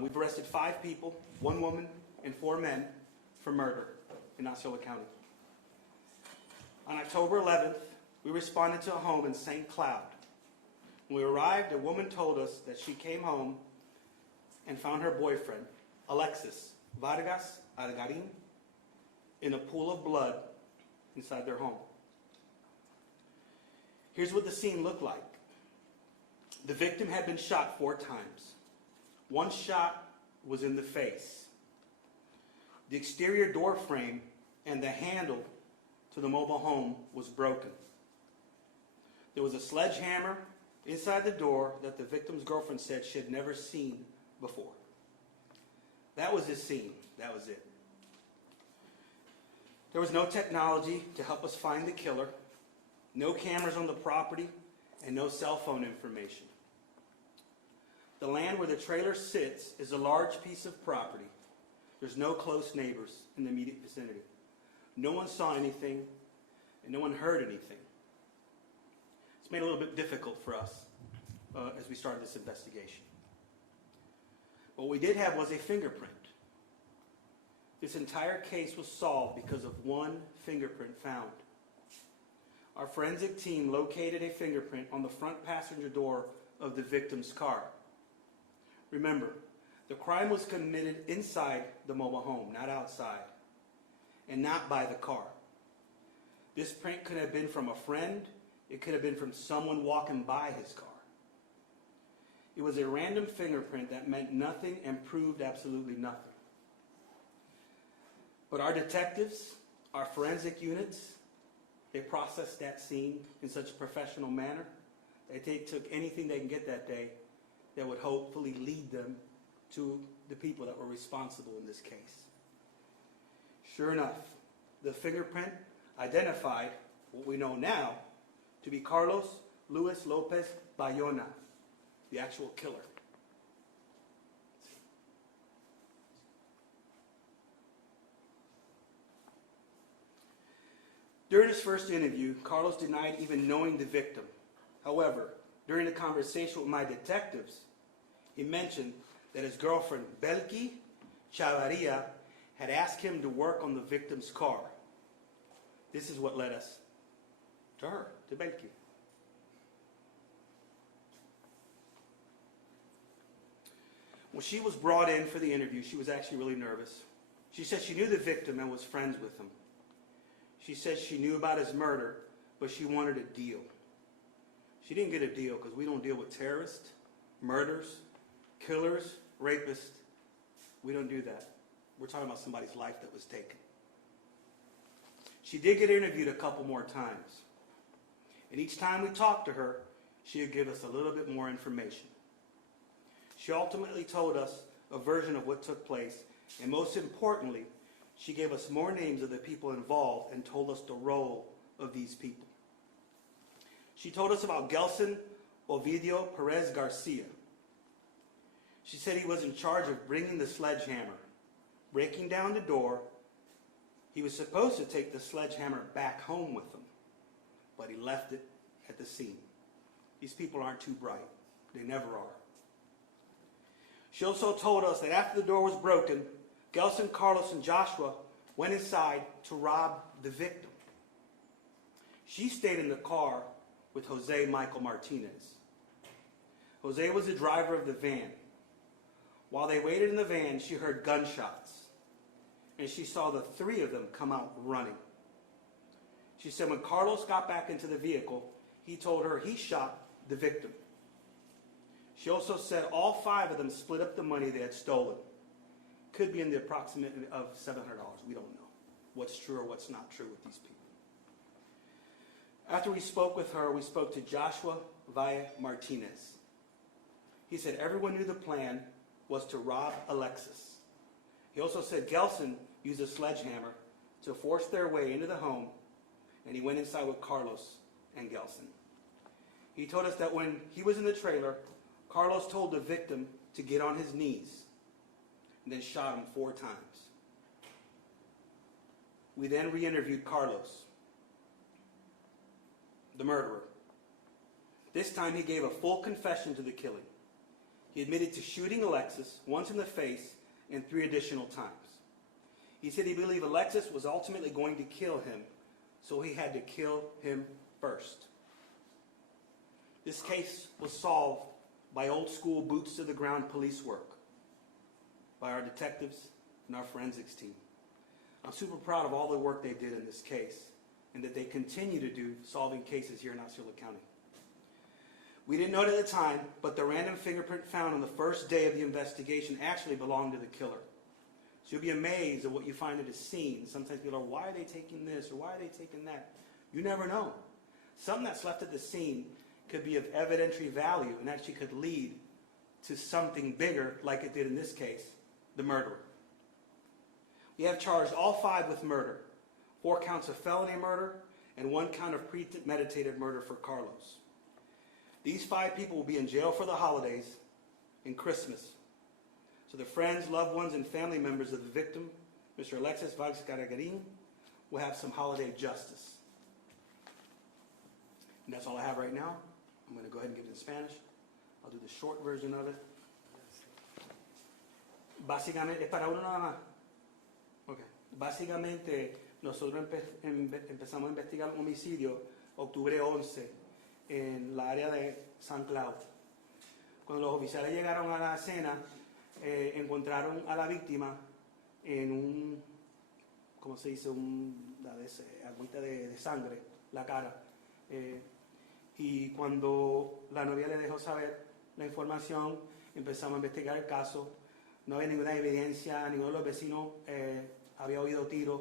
We've arrested 5 people, 1 woman and 4 men for murder in Osceola County. On October 11th, we responded to a home in St. Cloud. When we arrived, a woman told us that she came home and found her boyfriend, Alexis Vargas Algarin, in a pool of blood inside their home. Here's what the scene looked like. The victim had been shot 4 times. 1 shot was in the face. The exterior door frame and the handle to the mobile home was broken. There was a sledgehammer inside the door that the victim's girlfriend said she had never seen before. That was the scene. That was it. There was no technology to help us find the killer, no cameras on the property, and no cell phone information. The land where the trailer sits is a large piece of property. There's no close neighbors in the immediate vicinity. No one saw anything, and no one heard anything. It's made it a little bit difficult for us as we started this investigation. What we did have was a fingerprint. This entire case was solved because of 1 fingerprint found. Our forensic team located a fingerprint on the front passenger door of the victim's car. Remember, the crime was committed inside the mobile home, not outside, and not by the car. This print could have been from a friend. It could have been from someone walking by his car. It was a random fingerprint that meant nothing and proved absolutely nothing. But our detectives, our forensic units, they processed that scene in such a professional manner that they took anything they can get that day that would hopefully lead them to the people that were responsible in this case. Sure enough, the fingerprint identified what we know now to be Carlos Luis Lopez Bayona, the actual killer. During his first interview, Carlos denied even knowing the victim. However, during the conversation with my detectives, he mentioned that his girlfriend, Belki Chavarria, had asked him to work on the victim's car. This is what led us to her, to Belki. When she was brought in for the interview, she was actually really nervous. She said she knew the victim and was friends with him. She said she knew about his murder, but she wanted a deal. She didn't get a deal because we don't deal with terrorists, murders, killers, rapists. We don't do that. We're talking about somebody's life that was taken. She did get interviewed a couple more times. And each time we talked to her, she would give us a little bit more information. She ultimately told us a version of what took place, and most importantly, she gave us more names of the people involved and told us the role of these people. She told us about Gelson Ovidio Perez Garcia. She said he was in charge of bringing the sledgehammer, breaking down the door. He was supposed to take the sledgehammer back home with him, but he left it at the scene. These people aren't too bright. They never are. She also told us that after the door was broken, Gelson, Carlos, and Joshua went inside to rob the victim. She stayed in the car with Jose Michael Martinez. Jose was the driver of the van. While they waited in the van, she heard gunshots, and she saw the 3 of them come out running. She said when Carlos got back into the vehicle, he told her he shot the victim. She also said all 5 of them split up the money they had stolen. Could be in the approximate of $700. We don't know what's true or what's not true with these people. After we spoke with her, we spoke to Joshua Valle Martinez. He said everyone knew the plan was to rob Alexis. He also said Gelson used a sledgehammer to force their way into the home, and he went inside with Carlos and Gelson. He told us that when he was in the trailer, Carlos told the victim to get on his knees, and then shot him 4 times. We then re-interviewed Carlos, the murderer. This time he gave a full confession to the killing. He admitted to shooting Alexis once in the face and 3 additional times. He said he believed Alexis was ultimately going to kill him, so he had to kill him first. This case was solved by old school boots to the ground police work, by our detectives and our forensics team. I'm super proud of all the work they did in this case and that they continue to do solving cases here in Osceola County. We didn't know it at the time, but the random fingerprint found on the first day of the investigation actually belonged to the killer. So you'll be amazed at what you find at a scene. Sometimes people are, why are they taking this or why are they taking that? You never know. Something that's left at the scene could be of evidentiary value and actually could lead to something bigger, like it did in this case, the murderer. We have charged all 5 with murder, 4 counts of felony murder, and 1 count of premeditated murder for Carlos. These 5 people will be in jail for the holidays and Christmas. So the friends, loved ones, and family members of the victim, Mr. Alexis Vargas Caragarin, will have some holiday justice. And that's all I have right now. I'm going to go ahead and give it in Spanish. I'll do the short version of it. Básicamente, es para uno nada más. Okay. Básicamente, nosotros empezamos a investigar un homicidio octubre 11 en la área de San Cloud. Cuando los oficiales llegaron a la escena, encontraron a la víctima en un, ¿cómo se dice? Agüita de sangre, la cara. Y cuando la novia le dejó saber la información, empezamos a investigar el caso. No había ninguna evidencia, ninguno de los vecinos había oído tiros,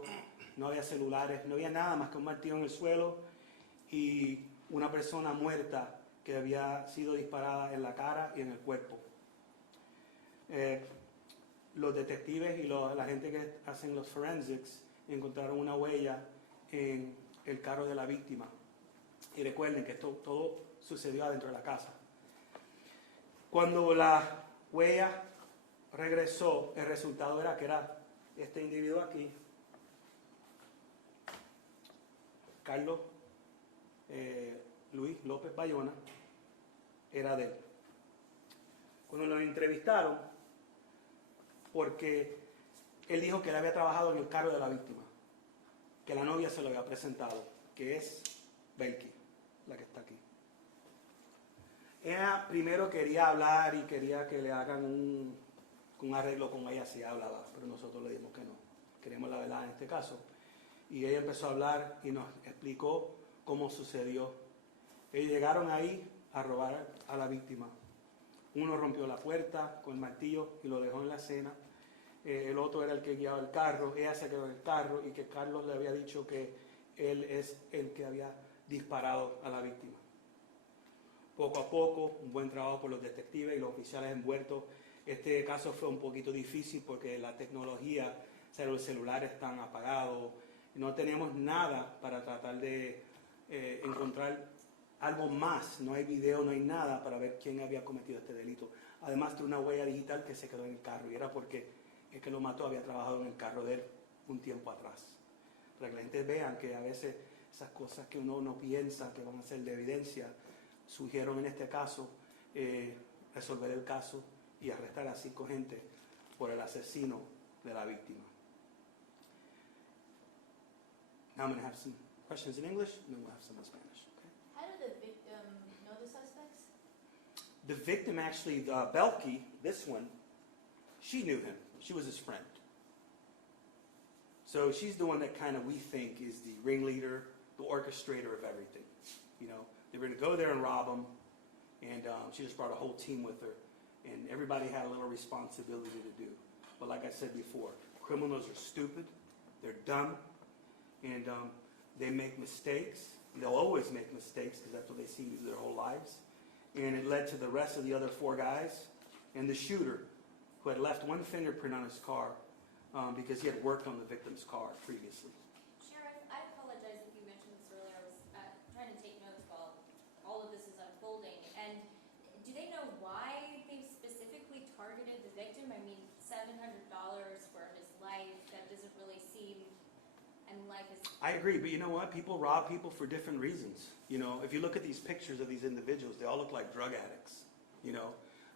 no había celulares, no había nada más que un martillo en el suelo y una persona muerta que había sido disparada en la cara y en el cuerpo. Los detectives y la gente que hacen los forensics encontraron una huella en el carro de la víctima. Y recuerden que esto todo sucedió adentro de la casa. Cuando la huella regresó, el resultado era que era este individuo aquí, Carlos Luis López Bayona, era de él. Cuando lo entrevistaron, porque él dijo que él había trabajado en el carro de la víctima, que la novia se lo había presentado, que es Belki, la que está aquí. Ella primero quería hablar y quería que le hagan un arreglo con ella si hablaba, pero nosotros le dijimos que no, queremos la verdad en este caso. Y ella empezó a hablar y nos explicó cómo sucedió. Ellos llegaron ahí a robar a la víctima. Uno rompió la puerta con el martillo y lo dejó en la escena. El otro era el que guiaba el carro. Ella se quedó en el carro y que Carlos le había dicho que él es el que había disparado a la víctima. Poco a poco, un buen trabajo por los detectives y los oficiales envueltos. Este caso fue un poquito difícil porque la tecnología, o sea, los celulares están apagados. No tenemos nada para tratar de encontrar algo más. No hay video, no hay nada para ver quién había cometido este delito. Además de una huella digital que se quedó en el carro y era porque el que lo mató había trabajado en el carro de él un tiempo atrás. Para que la gente vea que a veces esas cosas que uno no piensa que van a ser de evidencia surgieron en este caso, resolver el caso y arrestar a 5 gente por el asesino de la víctima. Now I'm going to have some questions in English and then we'll have some in Spanish. Okay? How did the victim know the suspects? The victim actually, Belki, this one, she knew him. She was his friend. So she's the one that kind of we think is the ringleader, the orchestrator of everything. You know, they were going to go there and rob him, and she just brought a whole team with her, and everybody had a little responsibility to do. But like I said before, criminals are stupid, they're dumb, and they make mistakes. They'll always make mistakes because that's what they see their whole lives. And it led to the rest of the other 4 guys and the shooter who had left 1 fingerprint on his car because he had worked on the victim's car previously. Sheriff, I apologize if you mentioned this earlier. I was trying to take notes while all of this is unfolding. And do they know why they specifically targeted the victim? I mean, $700 for his life, that doesn't really seem... And life is... I agree, but you know what? People rob people for different reasons. You know, if you look at these pictures of these individuals, they all look like drug addicts. You know,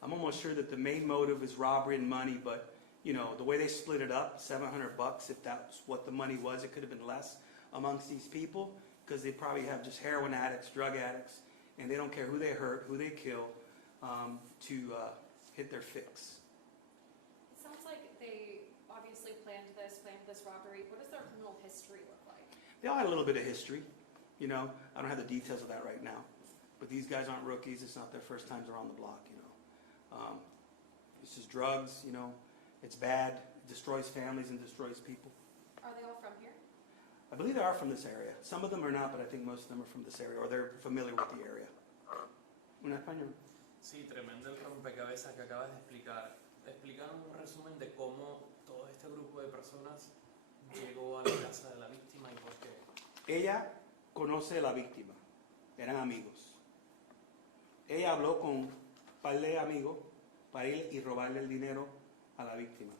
I'm almost sure that the main motive is robbery and money, but you know, the way they split it up, $700, if that's what the money was, it could have been less amongst these people, because they probably have just heroin addicts, drug addicts, and they don't care who they hurt, who they kill, to hit their fix. It sounds like they obviously planned this robbery. What does their criminal history look like? They all had a little bit of history, you know. I don't have the details of that right now, but these guys aren't rookies. It's not their first times around the block, you know. It's just drugs, you know. It's bad. It destroys families and destroys people. Are they all from here? I believe they are from this area. Some of them are not, but I think most of them are from this area, or they're familiar with the area. ¿Un español? Sí, tremendo el rompecabezas que acabas de explicar. Explícanos un resumen de cómo todo este grupo de personas llegó a la casa de la víctima y por qué. Ella conoce a la víctima. Eran amigos. Ella habló con un par de amigos para ir y robarle el dinero a la víctima.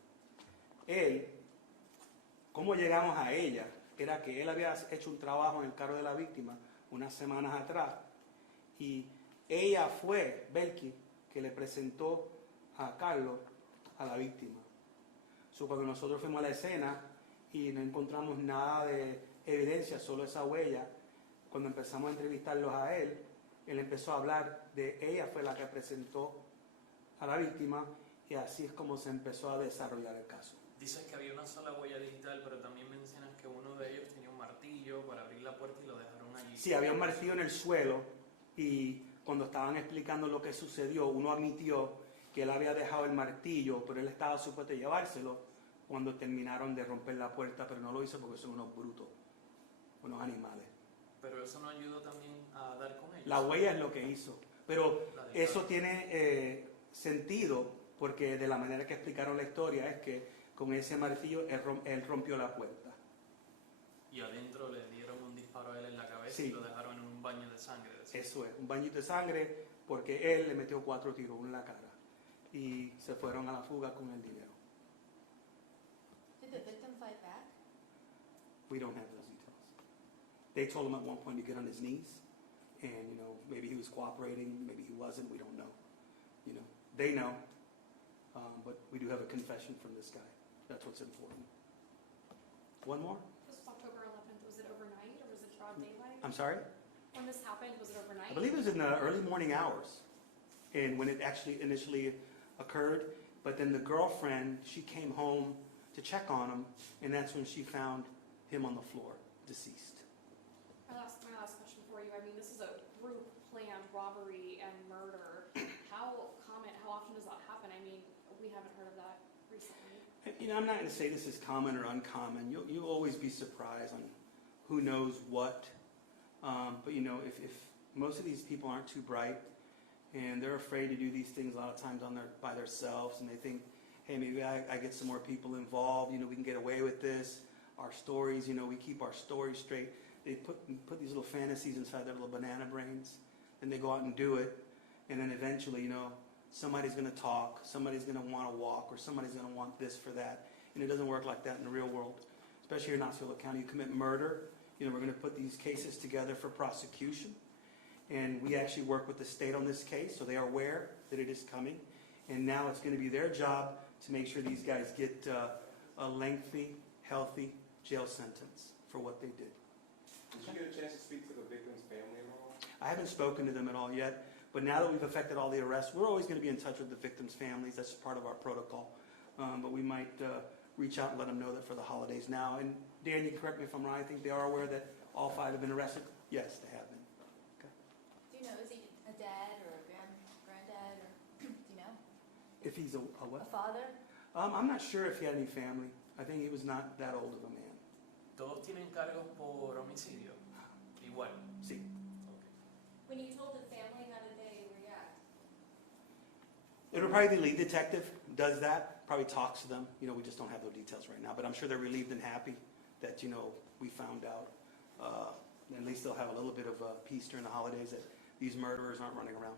Él, ¿cómo llegamos a ella? Era que él había hecho un trabajo en el carro de la víctima unas semanas atrás y ella fue, Belki, que le presentó a Carlos a la víctima. Cuando nosotros fuimos a la escena y no encontramos nada de evidencia, solo esa huella, cuando empezamos a entrevistarlos a él empezó a hablar de ella fue la que presentó a la víctima y así es como se empezó a desarrollar el caso. Dices que había una sola huella digital, pero también mencionas que uno de ellos tenía un martillo para abrir la puerta y lo dejaron allí. Sí, había un martillo en el suelo y cuando estaban explicando lo que sucedió, uno admitió que él había dejado el martillo, pero él estaba supuesto a llevárselo cuando terminaron de romper la puerta, pero no lo hizo porque son unos brutos, unos animales. Pero eso no ayudó también a dar con ellos. La huella es lo que hizo, pero eso tiene sentido porque de la manera que explicaron la historia es que con ese martillo él rompió la puerta. Y adentro le dieron un disparo a él en la cabeza Sí. y lo dejaron en un baño de sangre. Eso es, un bañito de sangre porque él le metió 4 tiros, uno en la cara y se fueron a la fuga con el dinero. Did the victim fight back? We don't have those details. They told him at one point to get on his knees and, you know, maybe he was cooperating, maybe he wasn't, we don't know. You know, they know, but we do have a confession from this guy. That's what's important. One more? This was October 11th. Was it overnight or was it broad daylight? I'm sorry? When this happened, was it overnight? I believe it was in the early morning hours and when it actually initially occurred, but then the girlfriend, she came home to check on him and that's when she found him on the floor, deceased. My last question for you. I mean, this is a group planned robbery and murder. How often does that happen? I mean, we haven't heard of that recently. You know, I'm not going to say this is common or uncommon. You'll always be surprised on who knows what. But you know, if most of these people aren't too bright and they're afraid to do these things a lot of times by themselves, and they think, hey, maybe I get some more people involved. You know, we can get away with this. Our stories, you know, we keep our stories straight. They put these little fantasies inside their little banana brains, and they go out and do it, and then eventually, you know, somebody's going to talk, somebody's going to want to walk, or somebody's going to want this for that. And it doesn't work like that in the real world, especially here in Osceola County. You commit murder, you know, we're going to put these cases together for prosecution. And we actually work with the state on this case, so they are aware that it is coming. And now it's going to be their job to make sure these guys get a lengthy, healthy jail sentence for what they did. Did you get a chance to speak to the victim's family at all? I haven't spoken to them at all yet. But now that we've effected all the arrests, we're always going to be in touch with the victims' families. That's part of our protocol. But we might reach out and let them know that for the holidays now. And Dan, you can correct me if I'm wrong. I think they are aware that all 5 have been arrested. Yes, they have been. Okay. Do you know, is he a dad or a granddad or, do you know? If he's a A what? father? I'm not sure if he had any family. I think he was not that old of a man. ¿Todos tienen cargos por homicidio? Igual. See, Okay. When you told the family, how did they react? it'll probably be the lead detective does that, probably talks to them. You know, we just don't have those details right now. But I'm sure they're relieved and happy that, you know, we found out. At least they'll have a little bit of peace during the holidays that these murderers aren't running around.